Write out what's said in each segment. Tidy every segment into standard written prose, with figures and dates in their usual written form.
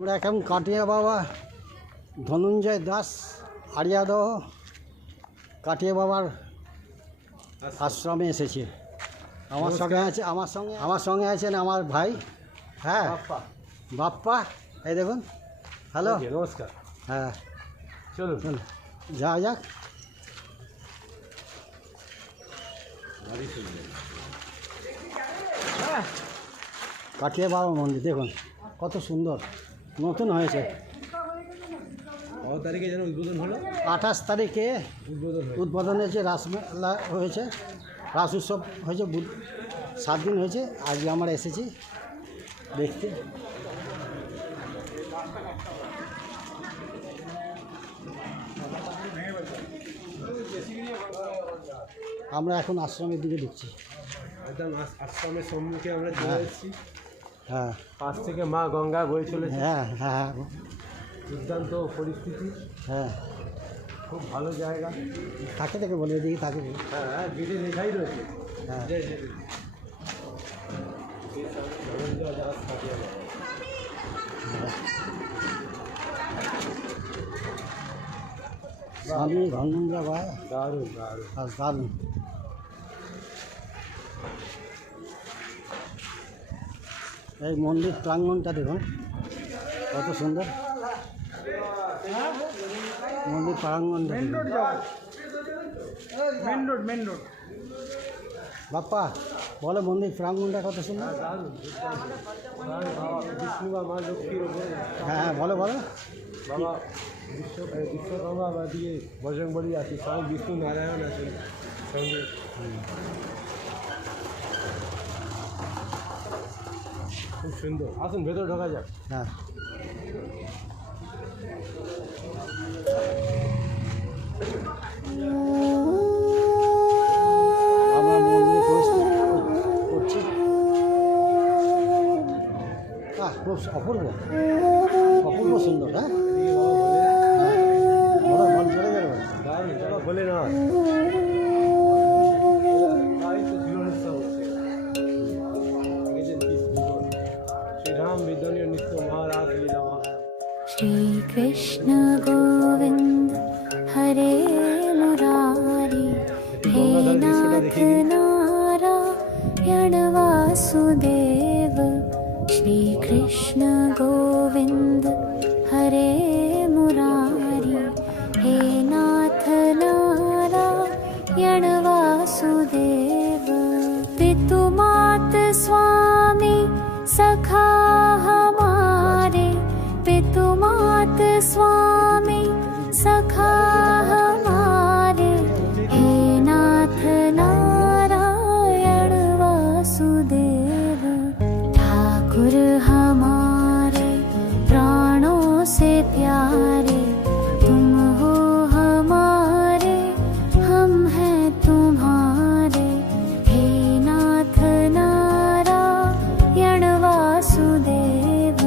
আমরা এখন কাটিয়া বাবা ধনঞ্জয় দাস আড়িয়াদহ কাটিয়া বাবার আশ্রমে এসেছি। আমার সঙ্গে আছেন আমার ভাই, হ্যাঁ বাপ্পা। এই দেখুন, হ্যালো, নমস্কার। হ্যাঁ চলুন চলুন যাওয়া যাক। কাটিয়া বাবা মন্দির দেখুন কত সুন্দর, নতুন হয়েছে। কত তারিখে যেন উদ্বোধন হলো? 28 তারিখে উদ্বোধন হয়েছে। রাসমেলা হয়েছে, রাস উৎসব হয়েছে, 7 দিন হয়েছে। আজকে আমরা এসেছি দেখতে। আমরা এখন আশ্রমের দিকে ঢুকছি। একদম আশ্রমের সম্মুখে আমরা চলে এসেছি। হ্যাঁ, পাশ থেকে মা গঙ্গা বয়ে চলেছে। হ্যাঁ হ্যাঁ দুর্দান্ত পরিস্থিতি, হ্যাঁ, খুব ভালো জায়গা। থাকে থেকে বলে দিকে থাকে। হ্যাঁ, গেটে লেখাই রয়েছে। হ্যাঁ, স্বামী ধনঞ্জয় ভাই, দারুণ দারুণ। দারুণ। এই মন্দির প্রাঙ্গণটা দেখুন কত সুন্দর। মন্দির প্রাঙ্গণটা মেন রোড বাপ্পা বলে মন্দির প্রাঙ্গণটা কত সুন্দর। দারুণ বিষ্ণু বা মা লক্ষ্মীর ওপরে। হ্যাঁ হ্যাঁ, বলো বলো। বাবা বিশ্বকর্মা বা দিয়ে বজরংবলী আছে, স্বয়ং বিষ্ণু নারায়ণ আছেন সঙ্গে। খুব সুন্দর। আসুন ভেতরে ঢোকা যাক। হ্যাঁ, আমরা মন্দির করছি। খুব অপূর্ব অপূর্ব সুন্দর। হ্যাঁ, বলো বল, চলে গেল। দারুণ, বাবা বলে না श्रीराम विद्वानीय नित्य महाराज लीला महा। श्री कृष्ण गोविंद हरे मुरारी, हे नाथ नारायण वासुदेव। श्री कृष्ण गोविंद हरे मुरारी, हे नाथ नारायण वासुदेव। पितु मात स्वामी सखा हमारे, पितु मात स्वामी सखा हमारे, हे नाथ नारायण वासुदेव। ठाकुर हमारे प्राणों से प्यारे, तुम हो हमारे, हम हैं तुम्हारे, हे नाथ नारायण वासुदेव।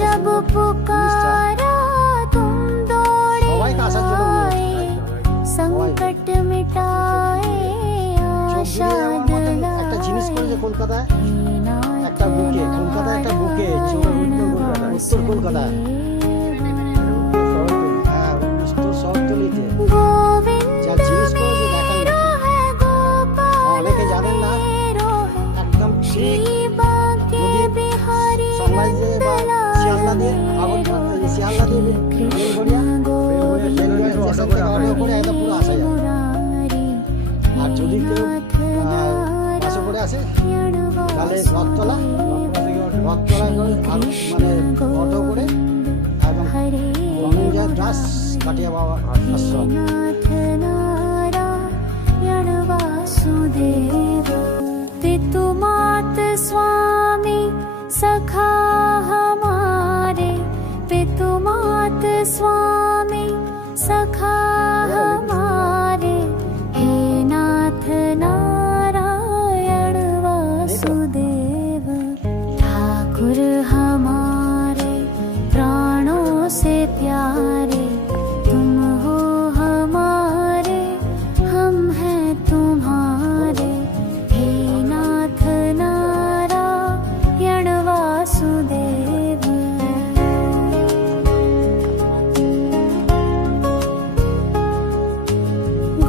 जब पुकारा तुम दौड़े সবাইকে আসার জন্য অনুরোধ। आए, संकट मिटाए आशा একটা জিনিস করেছে কলকাতায়, दिलाए একটা বুকে, কলকাতায় একটা বুকে, উত্তর কলকাতায়, হ্যাঁ উত্তর শহরতলিতে যা জিনিস করেছে দেখার অনেকে জানেন না, একদম ঠিক যদি সানরাইজে বা শিয়ালদা দিয়ে শিয়ালদা দিয়ে বেলগড়িয়া স্টেশন থেকে অটো করে একদম পুরো আসা যাবে। আর যদি কেউ বাসে করে আসে তাহলে রথতলা করে মানে অটো করে একদম রণঞ্জয় দাস কাটিয়া বাবা আশ্রম। पितुमात स्वामी सखा हमारे, पितुमात स्वामी सखा हमारे, हे नाथ नारायण वासुदेव। ठाकुर हमारे प्राणों से प्यारे, तुम हो हमारे, हम हैं तुम्हारे, हे नाथ नारायण वासुदेव।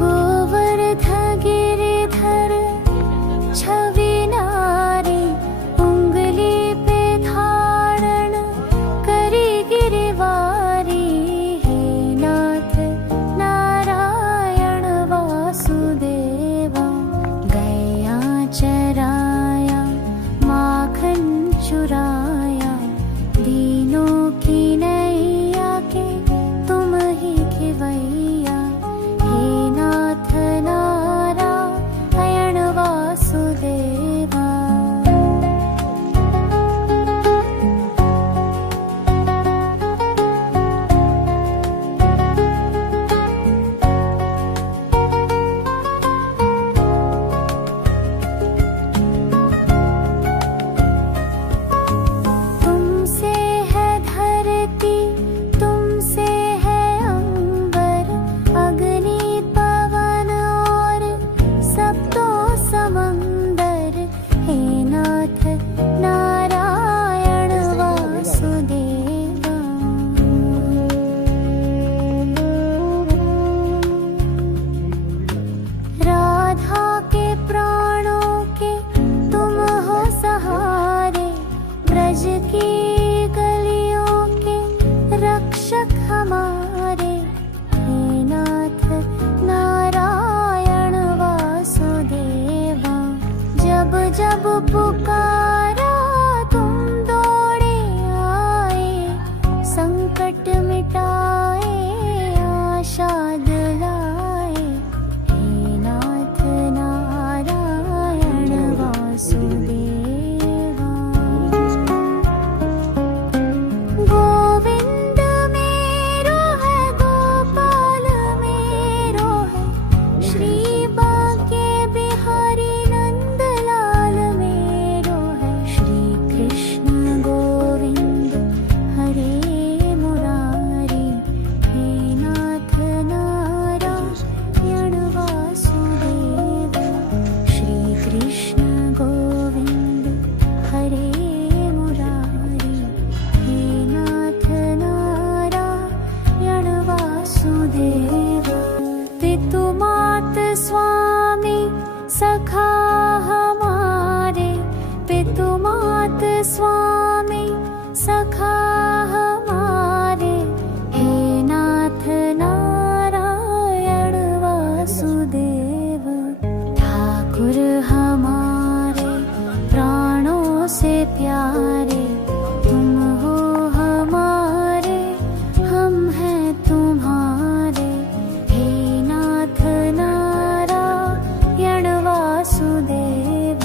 गोवर्ध गिरिधर छवि नारी, उंगली पे धारण करी गिरवारी, हे नाथ नारायण वासुदेवा। गया चराया माखन चुराया, दीनों की नैया के तुम ही खिवैया, हे नाथ नारायण वासुदेवा। तुमसे है धरती, तुमसे है अंबर, अग्नि पवन और सब तो समंदर, हे नाथ नारायण वासुदेवा। राधा के प्राणों के तुम हो सहारे, ब्रज की गलियों के रक्षक हमारे, हे नाथ नारायण वासुदेवा। जब जब पुकारा तुम दौड़े आए, संकट मिटाए आशा दिलाए, हे नाथ नारायण वासुदेवा। गोविंद मेरो है, गोपाल मेरो है, श्री बांके बिहारी नंदलाल मेरो है, श्री कृष्ण गोविंद हरे मुरारी, हे नाथ नारायण वासुदेवा। श्री कृष्ण गोविंद हरे मुरारी, हे नाथ नारायण वासुदेवा। पितुमात स्वामी सखा हमारे, पितुमात स्वामी सखा हमारे, हे नाथ नारायण वासुदेव। ठाकुर हमारे प्राणों से प्यारे, तुम हो हमारे, हम हैं तुम्हारे, हे नाथ नारायण वासुदेव।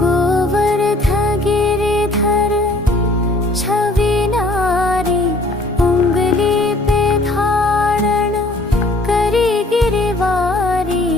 गोवर्ध गिरिधर छवि नारी, उंगली पे धारण करी गिरवारी,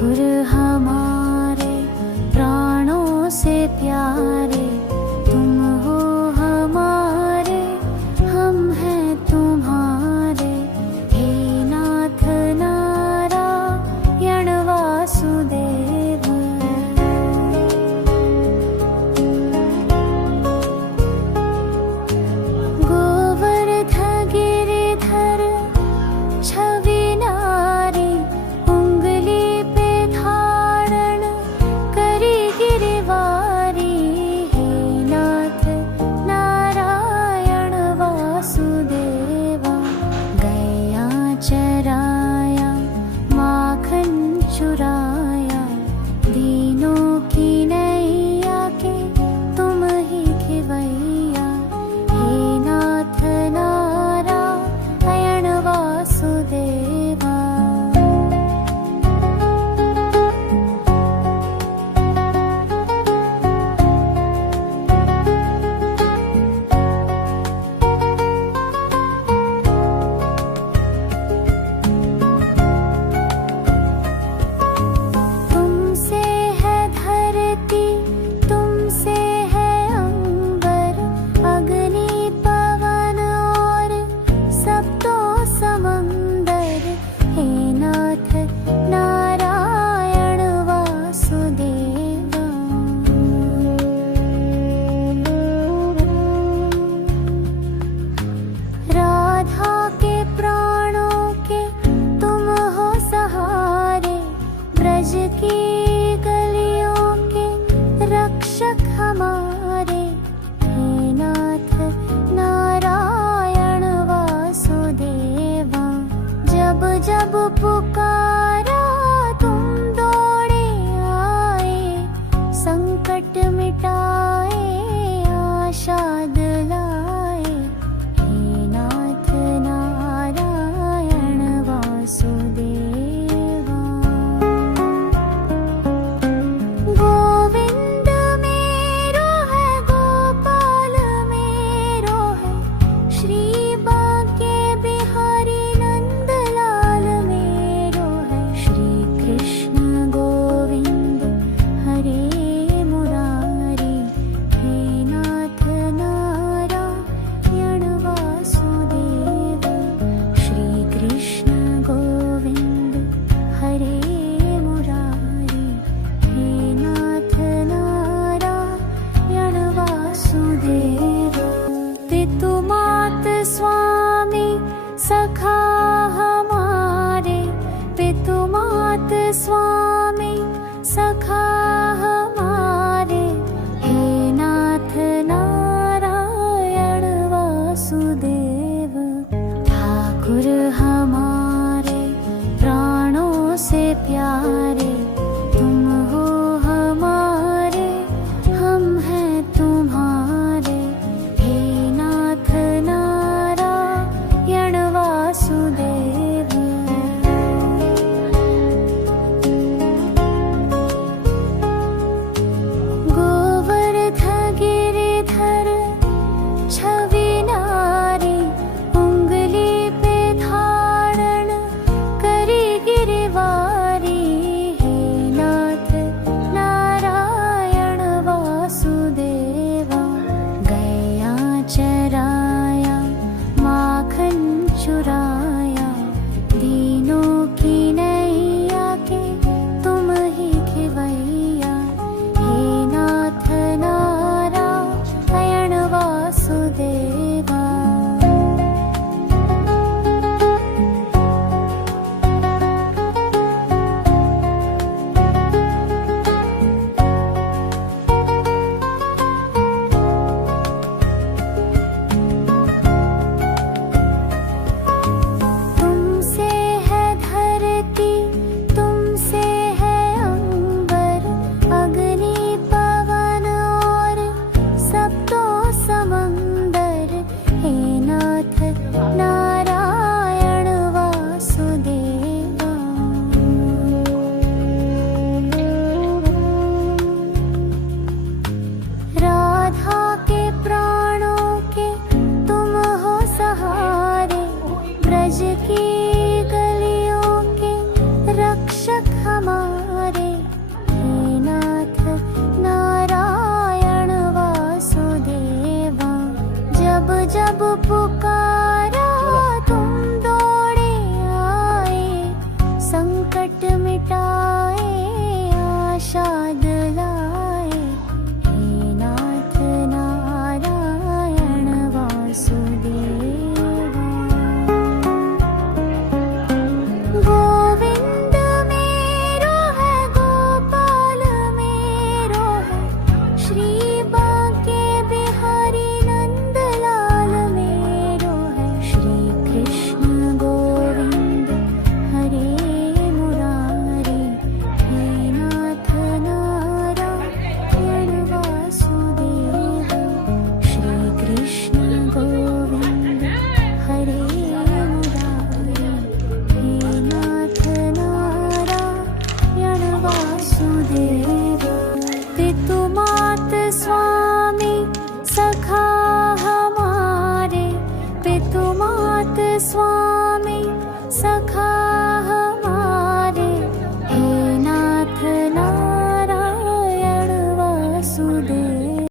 ठाकुर हमारे प्राणों से प्यारे, तुम हो हमारे, हम हैं तुम्हारे, हे नाथ नारायण वासुदेव। गोवर्ध गिरिधर छवि नारी, उंगली पे धारण करी गिरवारी, हे नाथ नारायण वासुदेवा। गया चराया माखन चुराया, दीनों की नैया के तुम ही खिवैया, हे नाथ नारायण वासुदेवा। तुमसे है धरती, तुमसे है अंबर, अग्नि पवन और सप्तो समंदर, हे नाथ नारायण वासुदेवा। राधा के प्राणों के तुम हो सहारे, ब्रज की गलियों के रक्षक हमारे, हे नाथ नारायण वासुदेवा। जब जब पुकारा तुम दौड़े आए, संकट मिटाए आशा दिलाए, हे नाथ नारायण वासुदेवा। गोविंद मेरो है, गोपाल मेरो है, श्री बांके बिहारी नंदलाल मेरो है, श्री कृष्ण गोविंद हरे मुरारी, हे नाथ नारायण वासुदेव। श्री कृष्ण गोविंद हरे मुरारी, हे नाथ नारायण वासुदेव। पितु मात स्वामी सखा हमारे, पितु मात स्वामी सखा हमारे, हे नाथ नारायण वासुदेव। ठाकुर हमारे प्राणों से प्यारे, तुम हो हमारे, हम हैं तुम्हारे, हे नाथ नारायण वासुदेव। सखा